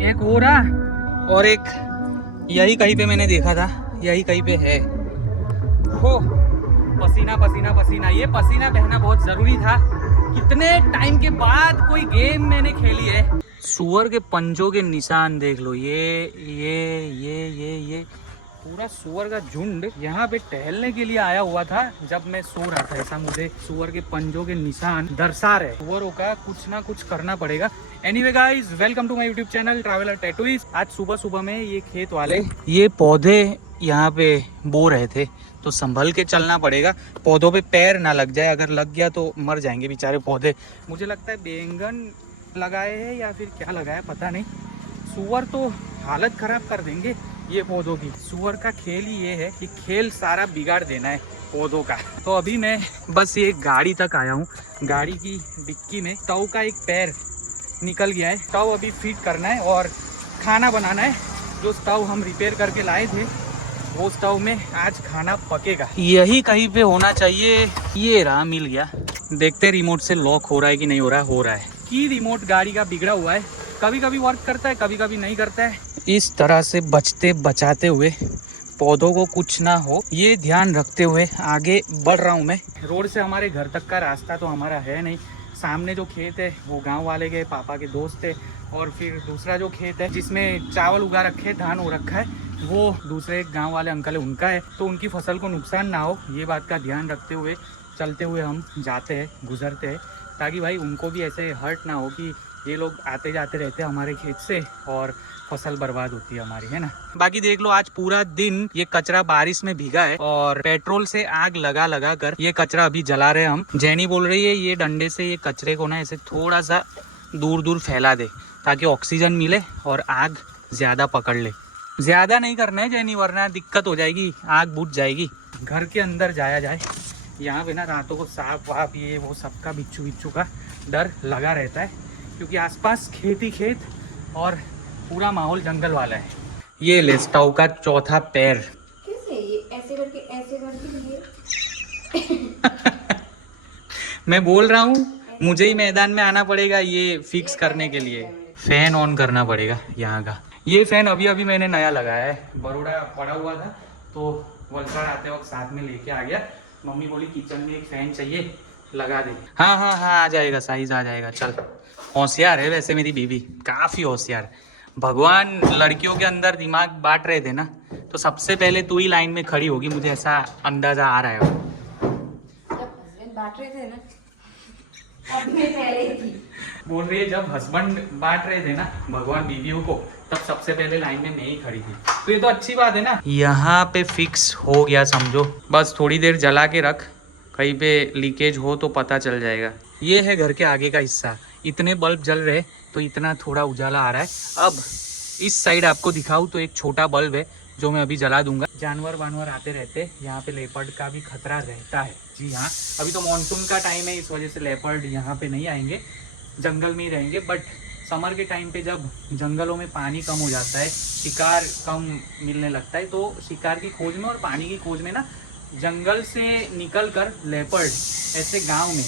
एक हो रहा और एक यही कहीं पे मैंने देखा था, यही कहीं पे है। हो पसीना पसीना पसीना, ये पसीना बहना बहुत जरूरी था। कितने टाइम के बाद कोई गेम मैंने खेली है। सुअर के पंजों के निशान देख लो, ये पूरा सुअर का झुंड यहाँ पे टहलने के लिए आया हुआ था जब मैं सो रहा था। ऐसा मुझे सुअर के पंजों के निशान दर्शा रहे। सुअरों का कुछ ना कुछ करना पड़ेगा। Anyway guys, welcome to my YouTube channel traveller tattoos. आज सुबह सुबह में ये खेत वाले ये पौधे यहाँ पे बो रहे थे, तो संभल के चलना पड़ेगा। पौधों पे पैर ना लग जाए, अगर लग गया तो मर जाएंगे बेचारे पौधे। मुझे लगता है बैंगन लगाए हैं या फिर क्या लगाया पता नहीं। सुअर तो हालत खराब कर देंगे ये पौधों की। सुअर का खेल ही ये है कि खेल सारा बिगाड़ देना है पौधों का। तो अभी मैं बस ये गाड़ी तक आया हूँ। गाड़ी की डिक्की में स्टव का एक पैर निकल गया है। स्टव अभी फिट करना है और खाना बनाना है। जो स्टव हम रिपेयर करके लाए थे वो स्टव में आज खाना पकेगा। यही कहीं पे होना चाहिए। ये रहा, मिल गया। देखते रिमोट से लॉक हो रहा है कि नहीं हो रहा है। हो रहा है कि रिमोट गाड़ी का बिगड़ा हुआ है, कभी कभी वर्क करता है, कभी कभी नहीं करता है। इस तरह से बचते बचाते हुए पौधों को कुछ ना हो, ये ध्यान रखते हुए आगे बढ़ रहा हूँ मैं। रोड से हमारे घर तक का रास्ता तो हमारा है नहीं। सामने जो खेत है वो गांव वाले के पापा के दोस्त थे, और फिर दूसरा जो खेत है जिसमें चावल उगा रखे, धान हो रखा है, वो दूसरे गांव वाले अंकल है, उनका है। तो उनकी फसल को नुकसान ना हो, ये बात का ध्यान रखते हुए चलते हुए हम जाते हैं, गुजरते हैं, ताकि भाई उनको भी ऐसे हर्ट ना हो कि ये लोग आते जाते रहते हैं हमारे खेत से और फसल बर्बाद होती है हमारी, है ना। बाकी देख लो, आज पूरा दिन ये कचरा बारिश में भीगा है और पेट्रोल से आग लगा लगा कर ये कचरा अभी जला रहे हैं हम। जैनी बोल रही है ये डंडे से ये कचरे को ना ऐसे थोड़ा सा दूर दूर फैला दे ताकि ऑक्सीजन मिले और आग ज्यादा पकड़ ले। ज्यादा नहीं करना है जैनी, वरना दिक्कत हो जाएगी, आग बुझ जाएगी। घर के अंदर जाया जाए। यहाँ पे ना रातों को सांप वाप ये वो सबका बिच्छू बिच्छू का डर लगा रहता है, क्योंकि आसपास खेत ही खेत और पूरा माहौल जंगल वाला है। ये ले स्टव का चौथा पैर। कैसे ये ऐसे करके मैं बोल रहा हूँ मुझे ही मैदान में आना पड़ेगा ये फिक्स करने के लिए। फैन ऑन करना पड़ेगा यहाँ का। ये फैन अभी अभी मैंने नया लगाया है, बड़ोड़ा पड़ा हुआ था तो वलसाड़ आते वक्त साथ में लेके आ गया। मम्मी बोली किचन में एक फैन चाहिए, लगा दे। हाँ हाँ हाँ, आ जाएगा, साइज आ जाएगा। चल, होशियार है वैसे मेरी बीवी, काफी होशियार। भगवान लड़कियों के अंदर दिमाग बांट रहे थे ना, तो सबसे पहले तू ही लाइन में खड़ी होगी, मुझे ऐसा अंदाजा आ रहा है। जब हस्बैंड बांट रहे थे ना, अब मैं पहले ही थी। बोल रही है जब हस्बैंड बांट रहे थे ना भगवान बीवियों को, तब सबसे पहले लाइन में मैं ही खड़ी थी। तो ये तो अच्छी बात है ना। यहाँ पे फिक्स हो गया समझो, बस थोड़ी देर जला के रख, कहीं पे लीकेज हो तो पता चल जाएगा। ये है घर के आगे का हिस्सा। इतने बल्ब जल रहे तो इतना थोड़ा उजाला आ रहा है। अब इस साइड आपको दिखाऊं तो एक छोटा बल्ब है जो मैं अभी जला दूंगा। जानवर वानवर आते रहते, यहाँ पे लेपर्ड का भी खतरा रहता है। जी हाँ, अभी तो मानसून का टाइम है, इस वजह से लेपर्ड यहाँ पे नहीं आएंगे, जंगल में ही रहेंगे। बट समर के टाइम पे जब जंगलों में पानी कम हो जाता है, शिकार कम मिलने लगता है, तो शिकार की खोज में और पानी की खोज में ना जंगल से निकल कर लेपर्ड ऐसे गांव में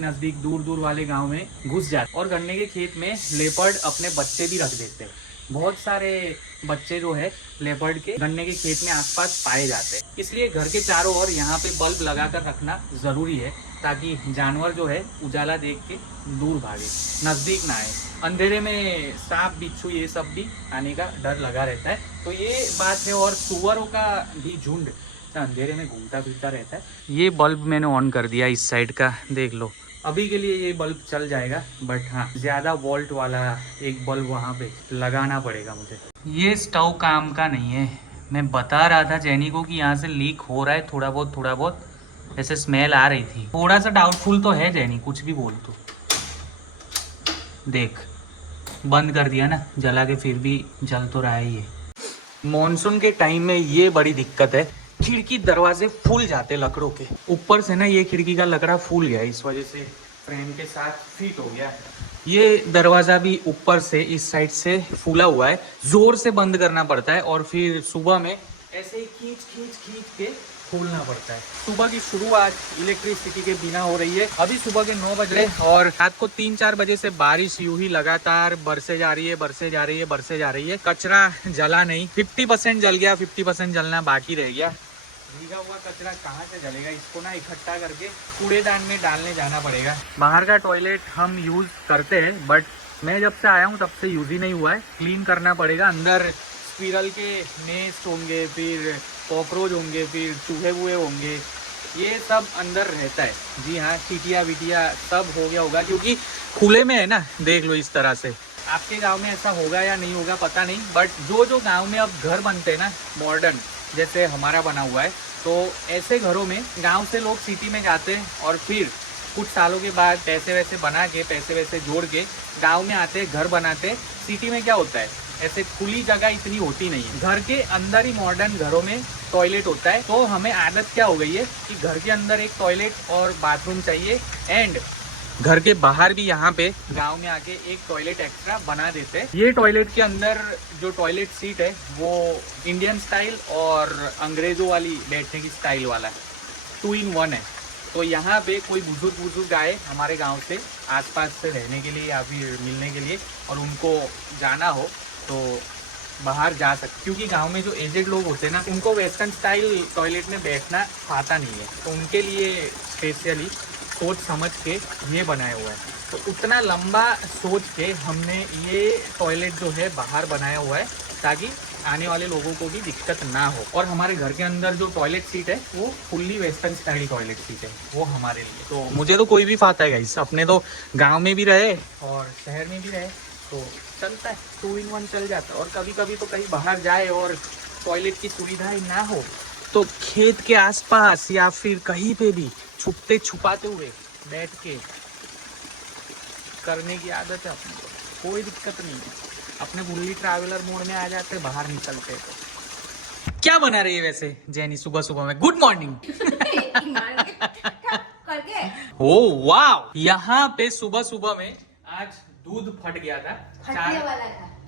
नजदीक दूर दूर वाले गांव में घुस जाते, और गन्ने के खेत में लेपर्ड अपने बच्चे भी रख देते हैं। बहुत सारे बच्चे जो है लेपर्ड के गन्ने के खेत में आसपास पाए जाते हैं। इसलिए घर के चारों ओर यहाँ पे बल्ब लगा कर रखना जरूरी है, ताकि जानवर जो है उजाला देख के दूर भागे, नजदीक ना आए। अंधेरे में सांप बिच्छू ये सब भी आने का डर लगा रहता है, तो ये बात है। और सुअरों का भी झुंड अंधेरे में घूमता फिरता रहता है। ये बल्ब मैंने ऑन कर दिया इस साइड का, देख लो। अभी के लिए ये बल्ब चल जाएगा, बट हाँ ज्यादा वोल्ट वाला एक बल्ब वहाँ पे लगाना पड़ेगा मुझे। ये स्टव काम का नहीं है। मैं बता रहा था जैनी को कि यहाँ से लीक हो रहा है थोड़ा बहुत ऐसे स्मेल आ रही थी। थोड़ा सा डाउटफुल तो है जैनी, कुछ भी बोल तो। देख, बंद कर दिया ना जला के, फिर भी जल तो रहा है। ये मॉनसून के टाइम में ये बड़ी दिक्कत है, खिड़की दरवाजे फूल जाते लकड़ों के ऊपर से ना। ये खिड़की का लकड़ा फूल गया, इस वजह से फ्रेम के साथ फिट हो गया। ये दरवाजा भी ऊपर से इस साइड से फूला हुआ है, जोर से बंद करना पड़ता है, और फिर सुबह में ऐसे ही खींच के खोलना पड़ता है। सुबह की शुरुआत इलेक्ट्रिसिटी के बिना हो रही है। अभी सुबह के 9 बज रहे और रात को 3-4 बजे से बारिश यूं ही लगातार बरसे जा रही है, बरसे जा रही है, बरसे जा रही है। कचरा जला नहीं, 50% जल गया, 50% जलना बाकी रह गया। भीगा हुआ कचरा कहाँ से जलेगा, इसको ना इकट्ठा करके कूड़ेदान में डालने जाना पड़ेगा। बाहर का टॉयलेट हम यूज़ करते हैं बट मैं जब से आया हूँ तब से यूज़ ही नहीं हुआ है। क्लीन करना पड़ेगा। अंदर स्पिरल के नेस्ट होंगे, फिर कॉकरोच होंगे, फिर चूहे वूहे होंगे, ये सब अंदर रहता है। जी हाँ, चीटिया विटिया सब हो गया होगा क्योंकि खुले में है ना। देख लो इस तरह से। आपके गांव में ऐसा होगा या नहीं होगा पता नहीं, बट जो गांव में अब घर बनते हैं ना मॉडर्न, जैसे हमारा बना हुआ है, तो ऐसे घरों में गांव से लोग सिटी में जाते हैं और फिर कुछ सालों के बाद पैसे वैसे बना के, पैसे वैसे जोड़ के गांव में आते, घर बनाते। सिटी में क्या होता है, ऐसे खुली जगह इतनी होती नहीं है। घर के अंदर ही मॉडर्न घरों में टॉयलेट होता है। तो हमें आदत क्या हो गई है कि घर के अंदर एक टॉयलेट और बाथरूम चाहिए, एंड घर के बाहर भी यहाँ पे गांव में आके एक टॉयलेट एक्स्ट्रा बना देते हैं। ये टॉयलेट के अंदर जो टॉयलेट सीट है वो इंडियन स्टाइल और अंग्रेजों वाली बैठने की स्टाइल वाला है, 2 in 1 है। तो यहाँ पे कोई बुजुर्ग आए हमारे गांव से आसपास से रहने के लिए या फिर मिलने के लिए और उनको जाना हो तो बाहर जा सकते, क्योंकि गांव में जो एजेड लोग होते हैं ना, उनको वेस्टर्न स्टाइल टॉयलेट में बैठना आता नहीं है। तो उनके लिए स्पेशली सोच समझ के ये बनाया हुआ है। तो उतना लंबा सोच के हमने ये टॉयलेट जो है बाहर बनाया हुआ है ताकि आने वाले लोगों को भी दिक्कत ना हो। और हमारे घर के अंदर जो टॉयलेट सीट है वो fully western style toilet seat है, वो हमारे लिए। तो मुझे तो कोई भी फाता है गाइस, अपने तो गांव में भी रहे और शहर में भी रहे तो चलता है, 2 in 1 चल जाता है। और कभी कभी तो कहीं बाहर जाए और टॉयलेट की सुविधा ही ना हो तो खेत के आसपास या फिर कहीं पे भी छुपते छुपाते हुए बैठ के करने की आदत है अपने को, कोई दिक्कत नहीं है। अपने फुल्ली ट्रैवलर मोड में आ जाते, बाहर निकलते तो। क्या बना रही है वैसे जैनी सुबह सुबह में? Good morning. ओ वाह, यहाँ पे सुबह सुबह में आज दूध फट गया था।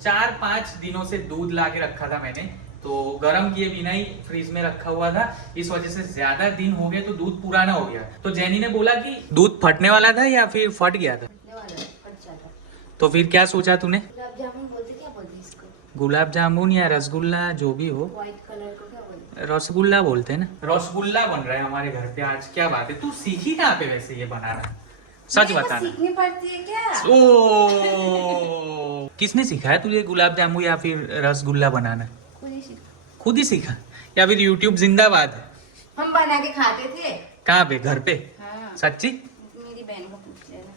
4-5 दिनों से दूध ला के रखा था मैंने, तो गर्म किए बिना ही फ्रीज में रखा हुआ था। इस वजह से ज्यादा दिन हो गए तो दूध पुराना हो गया। तो जैनी ने बोला कि दूध फटने वाला था या फिर फट गया था, तो फिर क्या सोचा तूने? गुलाब जामुन बोलते, क्या बोलते इसको? गुलाब जामुन या रसगुल्ला जो भी हो, व्हाइट कलर को क्या बोलते? रसगुल्ला बोलते हैं ना। रसगुल्ला बन रहा है हमारे घर पे आज। क्या बात है, तू सीखी कहाँ पे वैसे ये बनाना? सच बताना। सीखनी पड़ती है क्या? ओ, किसने सिखाया तुझे गुलाब जामुन या फिर रसगुल्ला बनाना? खुद ही सीखा या फिर यूट्यूब जिंदाबाद? हम बना के खाते थे। कहाँ पे? घर पे? हाँ। सच्ची? मेरी बहन को पूछ लेना।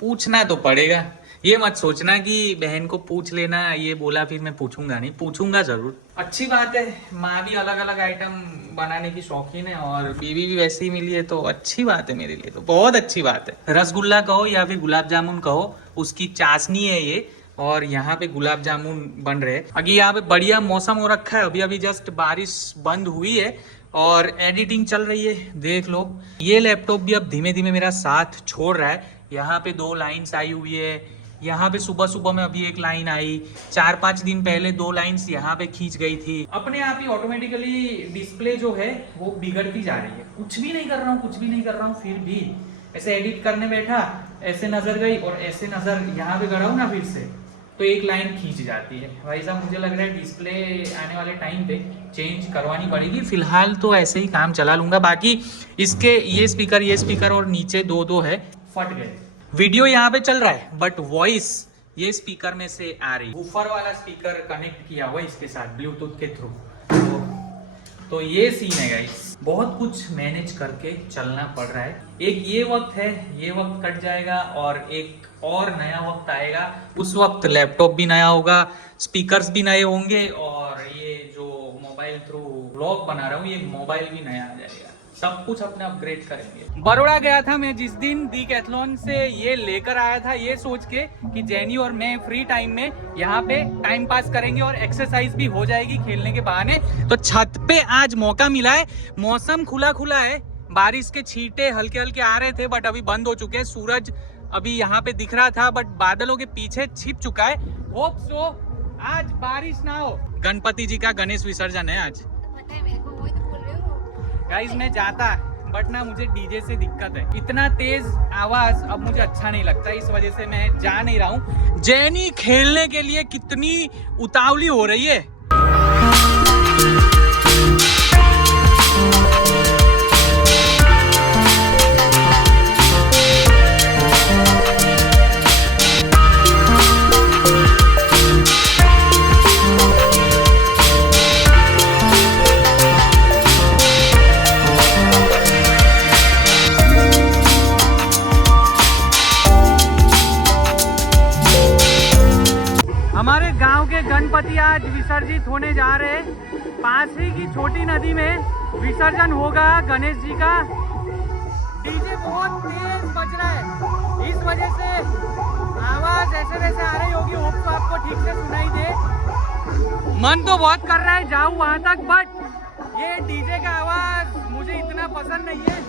पूछना तो पड़ेगा, ये मत सोचना कि बहन को पूछ लेना, ये बोला फिर मैं पूछूंगा नहीं, पूछूंगा जरूर। अच्छी बात है, माँ भी अलग अलग आइटम बनाने की शौकीन है और बीवी भी वैसी ही मिली है, तो अच्छी बात है मेरे लिए, तो बहुत अच्छी बात है। रसगुल्ला कहो या फिर गुलाब जामुन कहो, उसकी चाशनी है ये। और यहाँ पे गुलाब जामुन बन रहे हैं। अभी यहाँ पे बढ़िया मौसम हो रखा है, अभी जस्ट बारिश बंद हुई है और एडिटिंग चल रही है। देख लो, ये लैपटॉप भी अब धीमे धीमे मेरा साथ छोड़ रहा है। यहाँ पे 2 लाइन्स आई हुई है, यहाँ पे सुबह सुबह में अभी 1 लाइन आई, 4-5 दिन पहले 2 लाइन्स यहाँ पे खींच गई थी। अपने आप ही ऑटोमेटिकली डिस्प्ले जो है वो बिगड़ती जा रही है। कुछ भी नहीं कर रहा हूँ, कुछ भी नहीं कर रहा हूँ, फिर भी ऐसे एडिट करने बैठा, ऐसे नजर गई और ऐसे नजर यहाँ पे गड़ा हूँ ना फिर से, तो 1 लाइन खींच जाती है। भाई साहब मुझे लग रहा है डिस्प्ले आने वाले टाइम पे चेंज करवानी पड़ेगी। फिलहाल तो ऐसे ही काम चला लूंगा। बाकी इसके ये स्पीकर और नीचे 2 है, फट गए। वीडियो यहाँ पे चल रहा है बट वॉइस ये स्पीकर में से आ रही। वूफर वाला स्पीकर कनेक्ट किया हुआ इसके साथ ब्लूटूथ के थ्रू। तो ये सीन है गाइस, बहुत कुछ मैनेज करके चलना पड़ रहा है। एक ये वक्त है, ये वक्त कट जाएगा और एक और नया वक्त आएगा। उस वक्त लैपटॉप भी नया होगा, स्पीकर्स भी नए होंगे और ये जो मोबाइल थ्रू व्लॉग बना रहा हूँ ये मोबाइल भी नया आ जाएगा। सब कुछ अपने अपग्रेड करेंगे। बड़ौदा गया था मैं जिस दिन, डीकैथलॉन से ये लेकर आया था, ये सोच के कि जेनी और मैं फ्री टाइम में यहाँ पे टाइम पास करेंगे और एक्सरसाइज भी हो जाएगी खेलने के बहाने। तो छत पे आज मौका मिला है, मौसम खुला खुला है, बारिश के छींटे हल्के हल्के आ रहे थे बट अभी बंद हो चुके हैं। सूरज अभी यहाँ पे दिख रहा था बट बादलों के पीछे छिप चुका है। होप सो आज बारिश ना हो। गणपति जी का गणेश विसर्जन है आज। पता है मेरे को, वही तो बोल रही हूँ। गाइस मैं जाता बट ना मुझे डीजे से दिक्कत है, इतना तेज आवाज अब मुझे अच्छा नहीं लगता, इस वजह से मैं जा नहीं रहा हूँ। जेनी खेलने के लिए कितनी उतावली हो रही है। हमारे गांव के गणपति आज विसर्जित होने जा रहे हैं। पास ही की छोटी नदी में विसर्जन होगा गणेश जी का। डीजे बहुत तेज बज रहा है, इस वजह से आवाज ऐसे वैसे आ रही होगी, होप तो आपको ठीक से सुनाई दे। मन तो बहुत कर रहा है जाऊं वहां तक, बट ये डीजे का आवाज मुझे इतना पसंद नहीं है।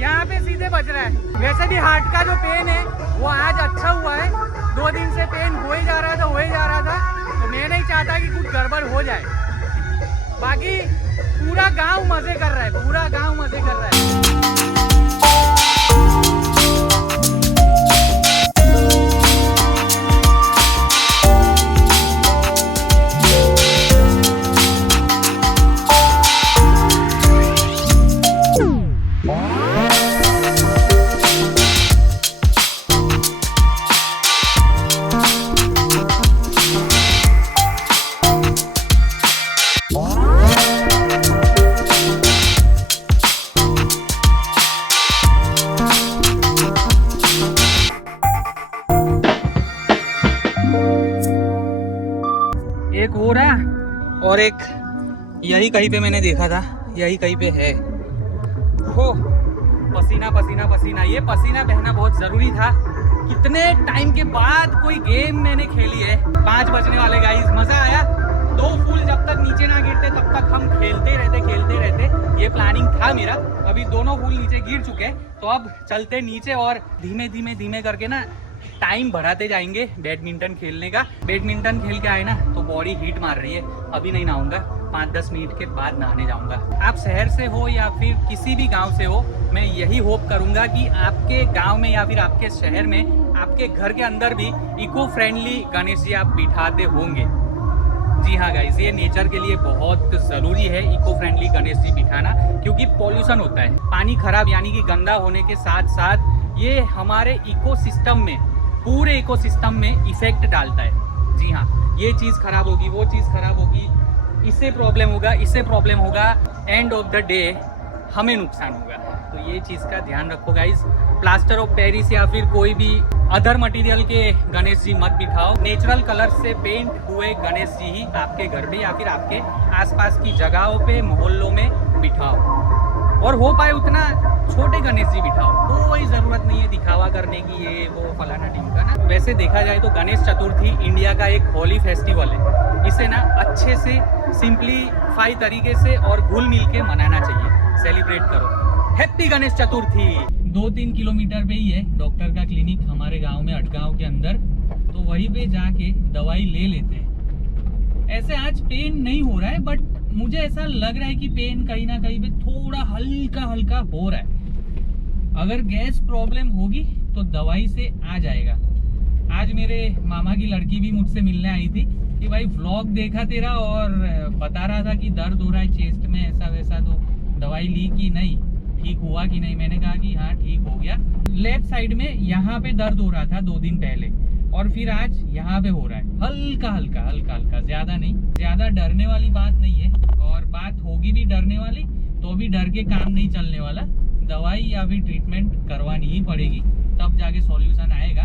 यहाँ पे सीधे बज रहा है। वैसे भी हार्ट का जो पेन है वो आज अच्छा हुआ है, 2 दिन से पेन हो ही जा रहा था, तो मैं नहीं चाहता कि कुछ गड़बड़ हो जाए। बाकी पूरा गांव मजे कर रहा है, पूरा गांव मजे कर रहा है। एक हो रहा और एक यही कहीं पे मैंने देखा था, यही कहीं पे है। हो पसीना पसीना पसीना, ये पसीना बहना बहुत जरूरी था। कितने टाइम के बाद कोई गेम मैंने खेली है। 5 बजने वाले गाइस, मजा आया। 2 फूल जब तक नीचे ना गिरते तब तक हम खेलते रहते, ये प्लानिंग था मेरा। अभी दोनों फूल नीचे गिर चुके हैं, तो अब चलते नीचे और धीमे करके ना टाइम बढ़ाते जाएंगे बैडमिंटन खेलने का। बैडमिंटन खेल के आए ना तो बॉडी हीट मार रही है, अभी नहीं नहाऊंगा, 5-10 मिनट के बाद नहाने जाऊंगा। आप शहर से हो या फिर किसी भी गांव से हो, मैं यही होप करूंगा कि आपके गांव में या फिर आपके शहर में, आपके घर के अंदर भी इको फ्रेंडली गणेश जी आप बिठाते होंगे। जी हाँ गाइस, ये नेचर के लिए बहुत ज़रूरी है इको फ्रेंडली गणेश जी बिठाना, क्योंकि पॉल्यूशन होता है। पानी खराब यानी कि गंदा होने के साथ साथ ये हमारे इकोसिस्टम में, पूरे इकोसिस्टम में इफेक्ट डालता है। जी हाँ, ये चीज़ खराब होगी, वो चीज़ खराब होगी, इससे प्रॉब्लम होगा, एंड ऑफ द डे हमें नुकसान होगा। तो ये चीज़ का ध्यान रखो गाइस। प्लास्टर ऑफ पेरिस या फिर कोई भी अदर मटेरियल के गणेश जी मत बिठाओ। नेचुरल कलर से पेंट हुए गणेश जी ही आपके घर में या फिर आपके आसपास की जगहों पे, मोहल्लों में बिठाओ, और हो पाए उतना छोटे गणेश जी बिठाओ। कोई ज़रूरत नहीं है दिखावा करने की, ये वो फलाना ढिमका ना। वैसे देखा जाए तो गणेश चतुर्थी इंडिया का एक होली फेस्टिवल है। इसे ना अच्छे से सिंप्लीफाई तरीके से और घुल मिल के मनाना चाहिए, सेलिब्रेट करो। हैप्पी गणेश चतुर्थी। 2-3 किलोमीटर पे ही है डॉक्टर का क्लिनिक हमारे गांव में, अटगांव के अंदर, तो वहीं पे जाके दवाई ले लेते हैं। ऐसे आज पेन नहीं हो रहा है, बट मुझे ऐसा लग रहा है कि पेन कहीं ना कहीं पे थोड़ा हल्का हो रहा है। अगर गैस प्रॉब्लम होगी तो दवाई से आ जाएगा। आज मेरे मामा की लड़की भी मुझसे मिलने आई थी कि भाई व्लॉग देखा तेरा और बता रहा था कि दर्द हो रहा है चेस्ट में, ऐसा वैसा, तो दवाई ली कि नहीं, ठीक हुआ कि नहीं। मैंने कहा कि हाँ ठीक हो गया। लेफ्ट साइड में यहाँ पे दर्द हो रहा था 2 दिन पहले, और फिर आज यहाँ पे हो रहा है हल्का, ज्यादा नहीं। ज्यादा डरने वाली बात नहीं है, और बात होगी भी डरने वाली तो भी डर के काम नहीं चलने वाला। दवाई या फिर ट्रीटमेंट करवानी ही पड़ेगी, तब जाके सॉल्यूशन आएगा।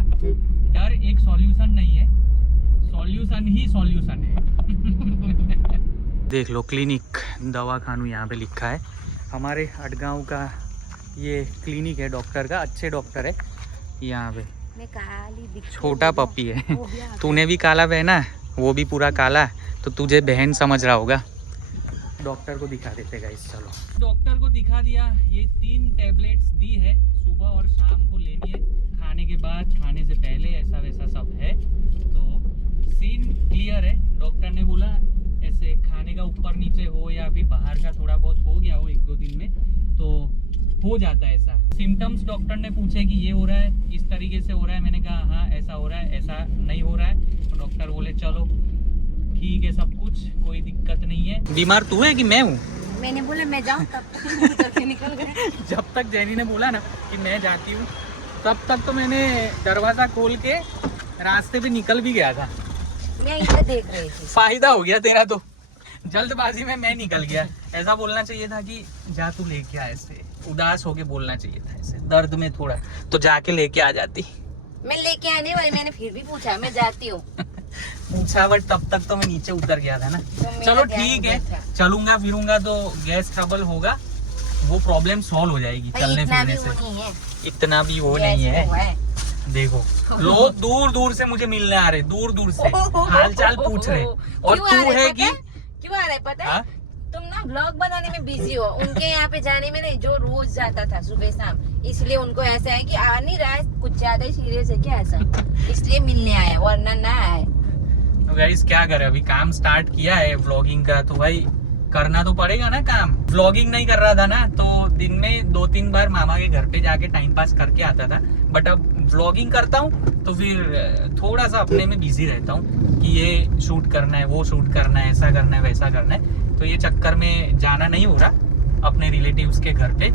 डर एक सॉल्यूशन नहीं है, सॉल्यूशन ही सॉल्यूशन है। देख लो क्लिनिक, दवा खानू यहाँ पे लिखा है। हमारे अटगांव का ये क्लिनिक है डॉक्टर का, अच्छे डॉक्टर है यहाँ पे। मैं काली छोटा पप्पी है। तूने भी काला पहना, वो भी पूरा काला, तो तुझे बहन समझ रहा होगा। डॉक्टर को दिखा देते गाइस, चलो। डॉक्टर को दिखा दिया। ये 3 टैबलेट्स दी है, सुबह और शाम को लेनी है, खाने के बाद, खाने से पहले, ऐसा वैसा सब है। तो सीन क्लियर है। डॉक्टर ने बोला ऐसे खाने का ऊपर नीचे हो या फिर बाहर का थोड़ा बहुत हो गया हो 1-2 दिन में, तो हो जाता है ऐसा। सिम्टम्स डॉक्टर ने पूछे कि ये हो रहा है, इस तरीके से हो रहा है, मैंने कहा हाँ ऐसा हो रहा है, ऐसा नहीं हो रहा है। तो डॉक्टर बोले चलो ठीक है, सब कुछ कोई दिक्कत नहीं है। बीमार तू है कि मैं हूँ? मैंने बोला मैं जाऊँ, तब तक करके निकल गए। जब तक जैनी ने बोला ना कि मैं जाती हूँ, तब तक तो मैंने दरवाजा खोल के रास्ते पे निकल भी गया था। मैं इधर देख रही थी। फायदा हो गया तेरा, तो जल्दबाजी में मैं निकल गया। ऐसा बोलना चाहिए था कि जा तू लेके आ, ऐसे उदास होके बोलना चाहिए था, ऐसे दर्द में थोड़ा तो जाके लेके आ जाती। मैं लेके आने वाली, मैंने फिर भी पूछा मैं जाती हूँ। पूछा बट तब तक तो मैं नीचे उतर गया था ना। तो मेरा चलो ध्यान ठीक नहीं है, था। चलूंगा फिरूंगा तो गैस ट्रबल होगा, वो प्रॉब्लम सॉल्व हो जाएगी भाई चलने इतना फिरने भी वो से। नहीं है, इतना भी वो गैस नहीं वो है। देखो लोग दूर दूर से मुझे मिलने आ रहे, दूर दूर से हाल चाल पूछ रहे। और क्यों आ तू रहे है पता कि क्यों आ रहे पता है? हाँ? तुम ना ब्लॉग बनाने में बिजी हो, उनके यहाँ पे जाने में नहीं, जो रोज जाता था सुबह शाम, इसलिए उनको ऐसा है कि आ नहीं रहा है, कुछ ज्यादा ही सीरियस है क्या ऐसा, इसलिए मिलने आया, वरना ना आए। तो गाइस क्या करे, अभी काम स्टार्ट किया है व्लॉगिंग का, तो भाई करना तो पड़ेगा ना काम। व्लॉगिंग नहीं कर रहा था ना, तो दिन में 2-3 बार मामा के घर पे जाके टाइम पास करके आता था, बट अब व्लॉगिंग करता हूँ तो फिर थोड़ा सा अपने में बिजी रहता हूँ कि ये शूट करना है, वो शूट करना है, ऐसा करना है, वैसा करना है। तो ये चक्कर में जाना नहीं हो रहा अपने रिलेटिव्स के घर पे।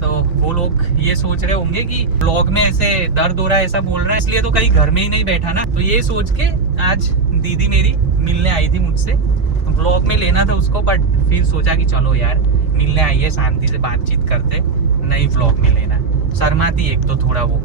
तो वो लोग ये सोच रहे होंगे कि व्लॉग में ऐसे दर्द हो रहा है, ऐसा बोल रहा है, इसलिए तो कहीं घर में ही नहीं बैठा ना। तो ये सोच के आज दीदी मेरी मिलने आई थी मुझसे, व्लॉग में लेना था उसको, बट फिर सोचा कि चलो यार मिलने आई है, शांति से बातचीत करते, नहीं व्लॉग में लेना। शर्माती एक तो थोड़ा वो,